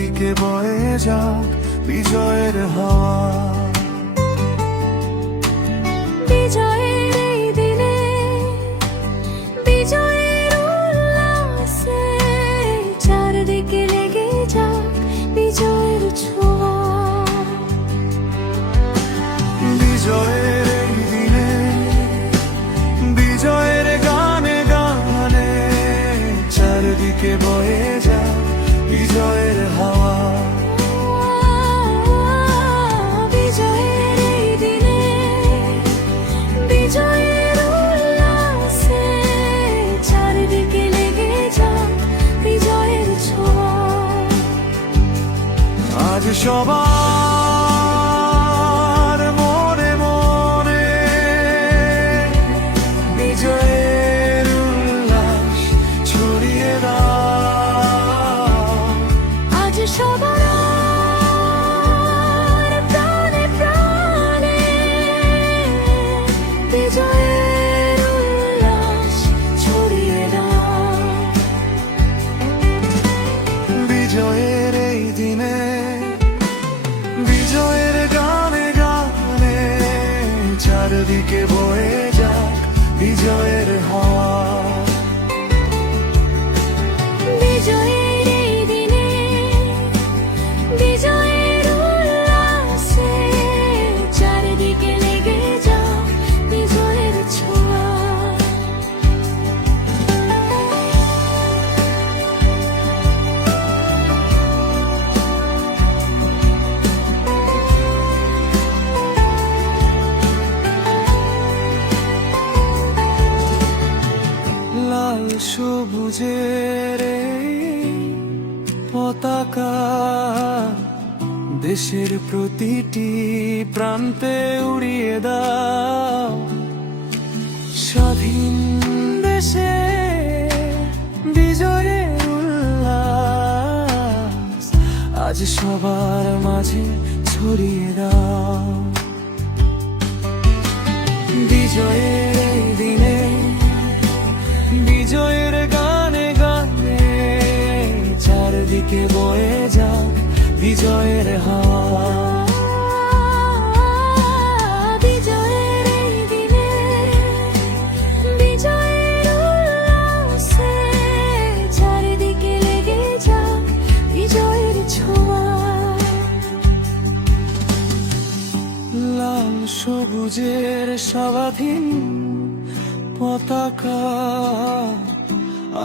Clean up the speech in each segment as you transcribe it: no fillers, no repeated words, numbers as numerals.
চারদিকে বয়ে যাক বিজয়ের হাওয়া। বিজয়ের এই দিনে, বিজয়ের উল্লাসে চারদিকে লেগে যাক বিজয়ের ছোঁয়া। বিজয়ের এই দিনে, বিজয়ের গানে গানে চারদিকে বয়ে যাক বিজয়ের হাওয়া। বিজয়ের এই দিনে, বিজয়ের উল্লাসে চারদিকে লেগে যাক বিজয়ের ছোঁয়া। আজ সবার মনে মনে বিজয়ের উল্লাস ছড়িয়ে দাও। আজ সবার প্রাণে প্রাণে বিজয়ের উল্লাস ছড়িয়ে দাও। বিজয়ের এই দিনে, বিজয়ের গানে গানে চারদিকে বয়ে যাক বিজয়ের হাওয়া। বিজয়ের এই দিনে, বিজয়ের উল্লাসে চারদিকে লেগে যাক বিজয়ের ছোঁয়া। লাল সবুজের এই পতাকা দেশের প্রতিটি প্রান্তে উড়িয়ে দাও। স্বাধীন দেশে বিজয়ের উল্লাস আজ সবার মাঝে ছড়িয়ে দাও। বিজয়ের এই দিনে, বিজয়ের গানে গানে চারদিকে বয়ে যাক বিজয়ের হাওয়া। বিজয়ের এই দিনে, বিজয়ের উল্লাসে চারদিকে লেগে যাক বিজয়ের ছোঁয়া। লাল সবুজের স্বাধীন পতাকা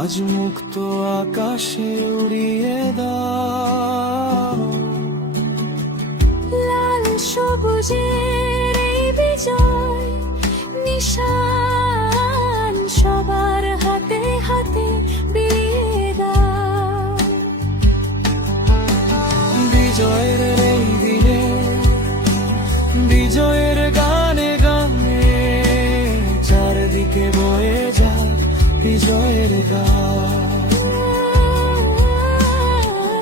আজ মুক্ত আকাশে উড়িয়ে দাও। লাল সবুজের এই বিজয় নিশান সবার হাতে হাতে বিলিয়ে দাও। বিজয়ের এই দিনে, বিজয়ের গানে গানে চারদিকে বয়ে যাক বিজয়ের গান।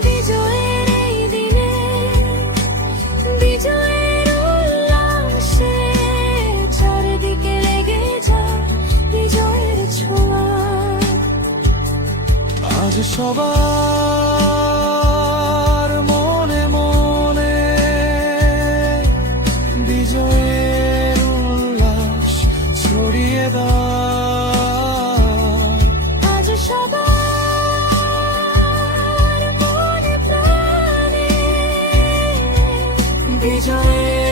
বিজয়ের এই দিনে, বিজয়ের উল্লাসে চারদিকে লেগে যাক বিজয়ের ছোঁয়া। আজ সবার মনে মনে বিজয়ের উল্লাস ছড়িয়ে দাও। আজ সবার মনে প্রাণে বিজয়ের